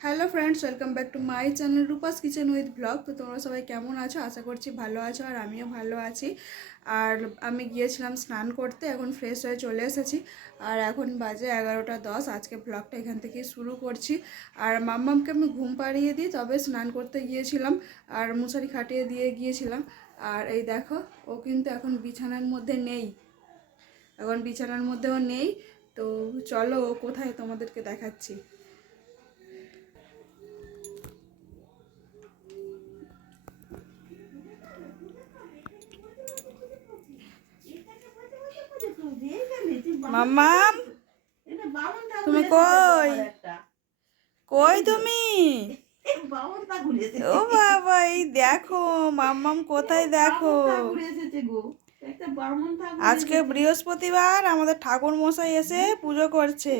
Hello friends, welcome back to my channel Rupa's kitchen with blog. তো তোমরা সবাই কেমন আছো? আশা করছি ভালো আছো, আর আমিও ভালো আছি। আর আমি গিয়েছিলাম স্নান করতে, এখন ফ্রেশ হয়ে চলে এসেছি। আর এখন বাজে 11:10। আজকে ব্লগটা এখান থেকেই শুরু করছি। আর মাম্মামকে আমি ঘুম পাড়িয়ে দিই, তবে স্নান করতে গিয়েছিলাম আর মশারি খাটিয়ে দিয়ে গিয়েছিলাম। আর এই দেখো, ও কিন্তু এখন বিছানার মধ্যে নেই, এখন বিছানার মধ্যেও নেই। তো চলো ও কোথায় তোমাদেরকে দেখাচ্ছি। মাম্মাম, তুমি কই? কই তুমি? ও বাবা, এই দেখো মাম্মাম কোথায়, দেখো। আজকে বৃহস্পতিবার, আমাদের ঠাকুর মশাই এসে পুজো করছে,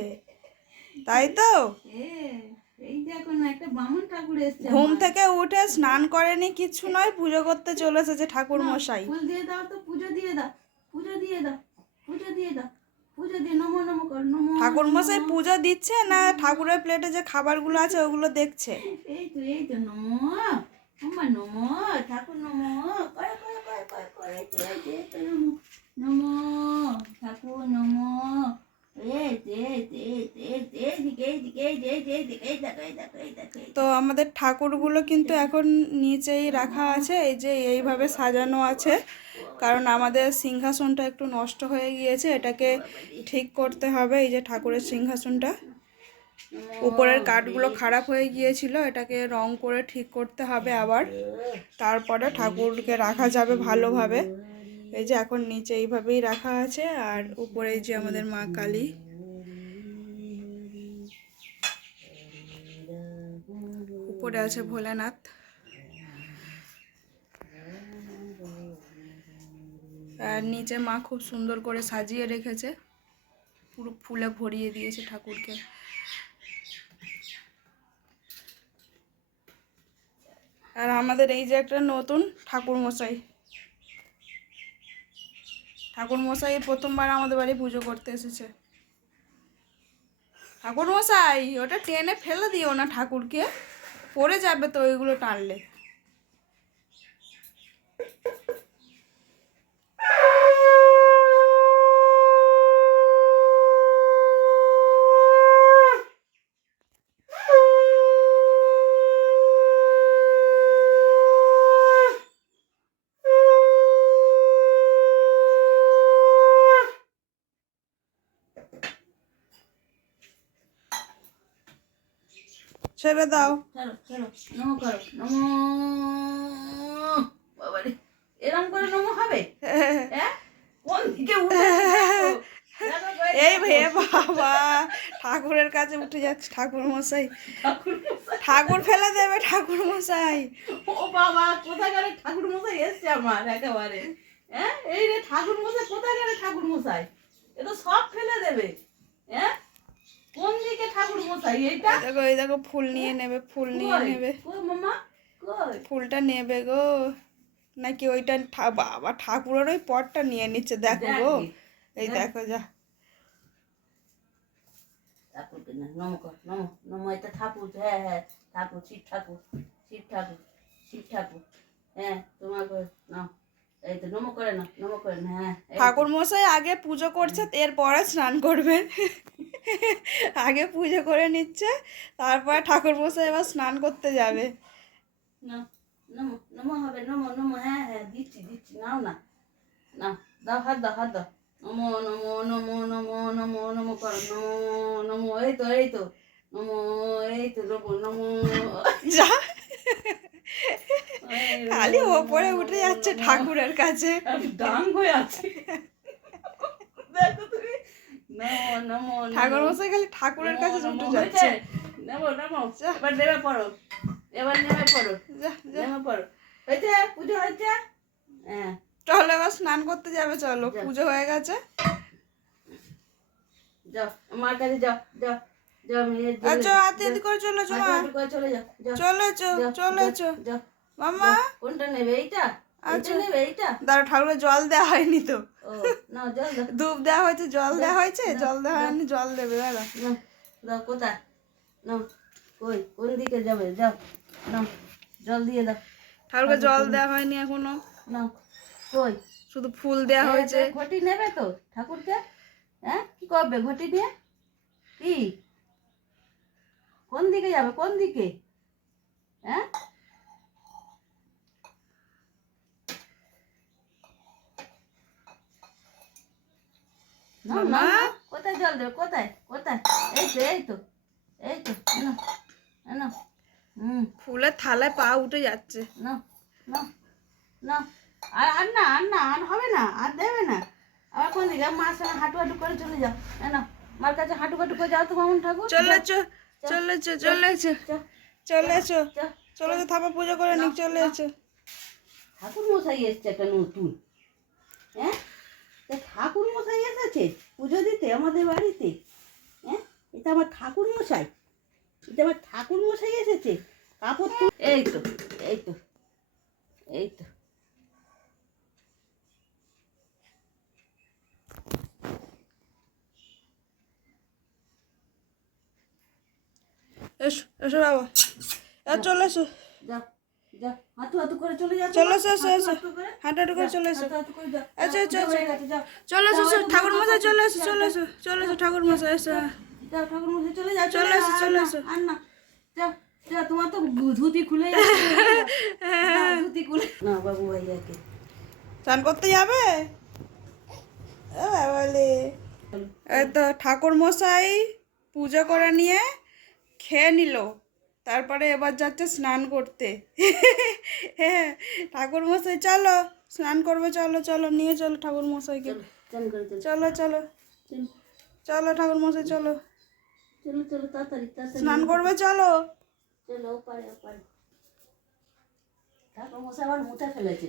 তাই তো? ঘুম থেকে উঠে স্নান করেনি, কিছু নয়, পুজো করতে চলে এসেছে ঠাকুর মশাই। ফুল দিয়ে দাও তো, পুজো দিয়ে দাও, পুজো দিয়ে দাও, পুজো দিয়ে দাও, পুজো দিয়ে নমো নমো কর, নমো। ঠাকুর মশাই পুজো দিচ্ছে না ঠাকুরের প্লেটে যে খাবারগুলো আছে ওগুলো দেখছে? এই তো নমো, আমার নমো, ঠাকুর নমো, করে করে করে করে করে, এই তো নমো, নমো, ঠাকুর নমো, তো আমাদের ঠাকুরগুলো কিন্তু এখন নিচেই রাখা আছে, এই যে এইভাবে সাজানো আছে, কারণ আমাদের সিংহাসনটা একটু নষ্ট হয়ে গিয়েছে, এটাকে ঠিক করতে হবে। এই যে ঠাকুরের সিংহাসনটা, উপরের কাঠগুলো খারাপ হয়ে গিয়েছিল, এটাকে রং করে ঠিক করতে হবে আবার, তারপরে ঠাকুরকে রাখা যাবে ভালোভাবে। এই যে এখন নিচে এইভাবেই রাখা আছে, আর উপরে যে আমাদের মা কালী, উপরে আছে ভোলেনাথ। আর নিচে মা খুব সুন্দর করে সাজিয়ে রেখেছে, পুরো ফুলে ভরিয়ে দিয়েছে ঠাকুরকে। আর আমাদের এই যে একটা নতুন ঠাকুর মশাই, ঠাকুর মশাই প্রথমবার আমাদের বাড়ি পুজো করতে এসেছে। ঠাকুর মশাই, ওটা টেনে ফেলে দিও না, ঠাকুরকে পড়ে যাবে তো ওইগুলো টানলে। ছেড়ে দাও। নমো করো, নমো। বাবারে, এরম করে নমো হবে? কোন দিকে উঠে এই হে বাবা, ঠাকুরের কাছে উঠে যাচ্ছে ঠাকুর মশাই, ঠাকুর ফেলে দেবে ঠাকুর মশাই। ও বাবা, কোথাকারে ঠাকুর মশাই এসছে আমার একেবারে। এই রে ঠাকুর মশাই, কোথাকারে ঠাকুর মশাই, এ তো সব ফেলে দেবে। কোন দিকে ঠাকুর মশাই? এইটা দেখো, এই দেখো, ফুল নিয়ে নেবে, ফুল নিয়ে নেবে, কই মামা, কই? ফুলটা নেবে গো, নাকি ওইটা বাবা ঠাকুরের ওই পটটা নিয়ে নিচ্ছে, দেখো গো, এই দেখো যা। ঠাকুর না, নমো কর, নমো নমো, এটা ঠাকুর, হ্যাঁ হ্যাঁ, ঠাকুর, শিব ঠাকুর, শিব ঠাকুর, শিব ঠাকুর, হ্যাঁ তোমার নাও, এই তো নমো করে না, নমো করে না, হ্যাঁ। ঠাকুর মশাই আগে পুজো করছে, এরপরে স্নান করবে। আগে পুজো করে নিচ্ছে, তারপরে ঠাকুর মশাই এবার স্নান করতে যাবে। না, নমো নমো হবে, নমো নমো, হ্যাঁ হ্যাঁ, দিচ্ছি দিচ্ছি, নাও না, নাও, দাও, হাত দাও, হাত দাও, নমো নমো নমো নমো নমো নমো করো, নমো নমো, এই তো এই তো নমো, এই তো নমো নমো। যা, খালি ওপরে উঠে যাচ্ছে ঠাকুরের কাছে, ডাং হয়ে আছে। দেখো তুমি, নমো নমো, ঠাকুর মশাই খালি ঠাকুরের কাছে উঠে যাচ্ছে। নমো নমো, এবার নেমে পড়ো, এবার নেমে পড়ো, নেমে পড়ো, হয়েছে পুজো হয়েছে, হ্যাঁ। চলো এবার স্নান করতে যাবে, চলো, পুজো হয়ে গেছে, যাও আমার কাছে, যাও যাও যাও, আচ্ছা হাতে করে চলে চো, মা চলে যাও, চলে চো, চলে চো যাও। মামা। কোনটা নেবে? এইটা? আচ্ছা নেবে এইটা? দাঁড়া, ঠাকুরের জল দেওয়া হয়নি তো। ও না, জল দাও, ধূপ দেওয়া হয়েছে, জল দেওয়া হয়েছে, জল দেওয়া হয়নি, জল দেবে, দাঁড়া। দাও কোথায়? নাও, কই কোন দিকে যাবে? যাও, নাও, জল দিয়ে দাও। ঠাকুরকে জল দেওয়া হয়নি এখনো, নাও, কই শুধু ফুল দেওয়া হয়েছে। ঘটি নেবে তো ঠাকুরকে? হ্যাঁ, কি করবে ঘটি দিয়ে? কি কোন দিকে যাবে? কোন দিকে? হ্যাঁ, নাও, মামা? নাও, নাও। কোথায় জল দেবে? কোথায় কোথায়? এই তো এই তো এই তো, নাও, নাও। ফুলের থালায় পা উঠে যাচ্ছে। নাও, নাও, নাও। আর আর না, আর না, আর হবে না, আর দেবে না। আবার কোন দিকে? মার সঙ্গে হাঁটু হাঁটু করে চলে যাও। না, মার কাছে হাঁটু হাঁটু করে যাও তো মামুন ঠাকুর। চলেছো চলেছো চলেছো যাও, চলেছো যাও। চলেছো, থাপা পুজো করে নিক, চলে এসো। ঠাকুর মশাই এসছে একটা নতুন। হ্যাঁ, তা ঠাকুর মশাই এসেছে পুজো দিতে আমাদের বাড়িতে। হ্যাঁ, এটা আমার ঠাকুর মশাই, এটা আমার ঠাকুর মশাই এসেছে। কাপড় তো এই তো এই তো এই তো। এসো এসো বাবা, চলে এসো, যাও, যাও, হাঁটু হাঁটু করে চলে যাও। চলে এসো, এসো হাঁটু এসো, হাঁটু করে, হাঁটু হাঁটু করে চলে এসো। হাঁটু হাঁটু করে যাও। আচ্ছা আচ্ছা যাও, আচ্ছা, হয়ে গেছে, যাও। চলে এসো, যাও, ঠাকুর মশাই চলে এসো, যাও, চলে এসো, চলে এসো, ঠাকুর মশাই এসো। যাও, ঠাকুর মশাই চলে যাও, চলে এসো, যাও, চলে আর না, এসো। আর না। যাও, যাও, তোমার তো ধুতি খুলে যাচ্ছে। যাও, ধুতি খুলে না বাবু ভাইয়াকে। স্নান করতে যাবে? বলে এই তো ঠাকুর মশাই পুজো করে নিয়ে খেয়ে নিল, তারপরে এবার যাচ্ছে স্নান করতে। হ্যাঁ, ঠাকুর মশাই চলো স্নান করবে, চলো চলো, নিয়ে চলো ঠাকুর মশাইকে। চান করে চলো, চলো চলো চলো, চলো ঠাকুর মশাই চলো, চলো, চলো, তাড়াতাড়ি তাড়াতাড়ি স্নান করবে, চলো। চলো, ওপারে ওপারে। ঠাকুর মশাই আবার মুতে ফেলেছে।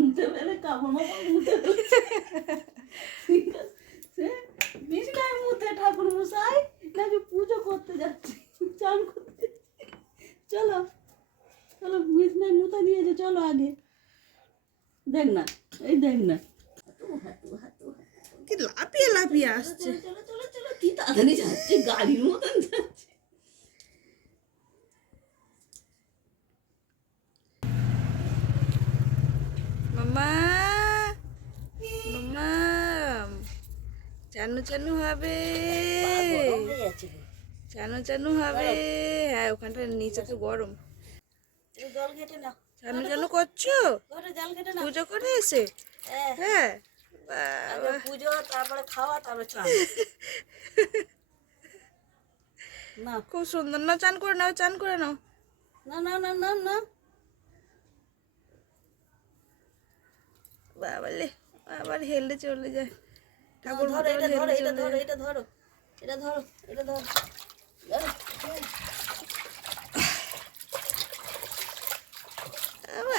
মুতে ফেলে কাপড় মাপড় মুতে ফেলেছে। ঠিক আছে, সে বিছনায় মুতে ঠাকুর মশাই নাকি পুজো করতে যাচ্ছে, চান করতে। চলো চলো, বিছনায় মুতে দিয়েছে, চলো আগে। দেখ না, এই দেখ না, হাঁটু হাঁটু হাঁটু হাঁটু। কি লাফিয়ে লাফিয়ে আসছে। চলো চলো চলো, কি তাড়াতাড়ি যাচ্ছে, গাড়ির মতন যাচ্ছে। মামা মামা, চানু চানু হবে, গরম হয়ে যাচ্ছে গো। চানু চানু হবে। হ্যাঁ, ওখানটা নিচে তো গরম। একটু জল ঘেটে নাও, চানু চানু করছো ঘরে জল ঘেটে নাও। পুজো করে এসে? হ্যাঁ, হ্যাঁ, আগে পুজো, তারপরে খাওয়া, তারপরে চান। না খুব সুন্দর না, চান করে নাও, চান করে নাও। না না না না না, বাবালে, আবার হেলে চলে যায় ঠাকুর ধরো, এটা ধরো, এটা ধরো, এটা ধরো, এটা ধরো, এটা ধরো, ধরো।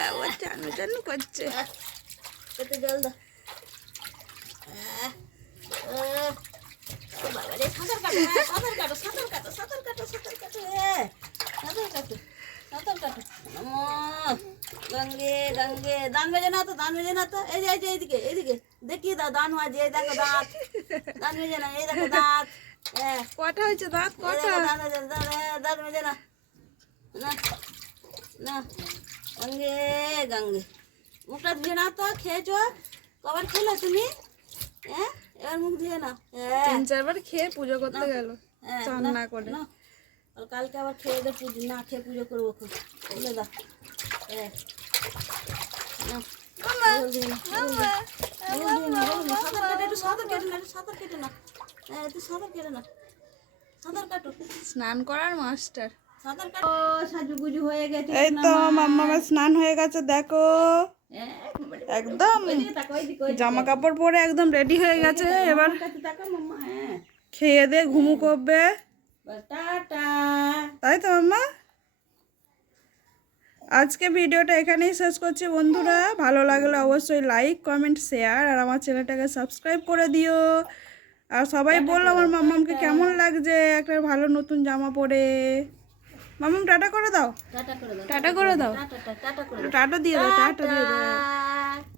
আবার চানু চানু করছে। এতে জল দাও। বাবা রে, সাঁতার কাটো, হ্যাঁ, সাঁতার কাটো, সাঁতার কাটো, সাঁতার কাটো, সাঁতার কাটো, হ্যাঁ, সাঁতার কাটো, সাঁতার কাটো। নমো গঙ্গে গঙ্গে। দান মেজে না তো, দান মেজে না তো। এই যে এই যে এইদিকে এইদিকে দেখিয়ে দাও, দান মাঝে, এই দেখো দাঁত। দান মেজে না, এই দেখো দাঁত। হ্যাঁ, কটা হয়েছে দাঁত, এই কটা? দেখো দাঁত মেজে, দাঁত মেজে না। না না, গঙ্গে গঙ্গে। মুখটা ধুয়ে নাও তো, খেয়েছো? কবার খেলে তুমি? হ্যাঁ, এবার মুখ ধুয়ে নাও। হ্যাঁ 3-4 বার খেয়ে পুজো করতে গেল, হ্যাঁ, চান না করে। না, আর কালকে আবার খেয়ে দে, পুজো না খেয়ে পুজো করবো, বলে দাও। হ্যাঁ, নাও, জল দিয়ে নাও, জল দিয়ে নাও, জল দিয়ে নাও, জল দিয়ে নাও। সাঁতার কেটে, একটু সাঁতার কেটে নাও, একটু সাঁতার কেটে নাও। হ্যাঁ, একটু সাঁতার কেটে নাও, সাঁতার কাটো, স্নান করার মাস্টার। সাঁতার কাটো। সাজুগুজু হয়ে গেছে। এই তো মাম্মা স্নান হয়ে গেছে, দেখো একদম জামা কাপড় পরে একদম রেডি হয়ে গেছে। এবার খেয়ে দে ঘুমু করবে, টাটা। তাই তো মাম্মা? আজকে ভিডিওটা এখানেই শেষ করছি বন্ধুরা। ভালো লাগলে অবশ্যই লাইক কমেন্ট শেয়ার আর আমার চ্যানেলটাকে সাবস্ক্রাইব করে দিও। আর সবাই বললো আমার মাম্মামকে কেমন লাগছে একটা ভালো নতুন জামা পরে। মাম্মাম টাটা করে দাও, টাটা করে দাও, টাটা করে দাও, টাটা, টাটা করে দাও। টাটা দিয়ে দাও, টাটা দিয়ে দাও। টাটা।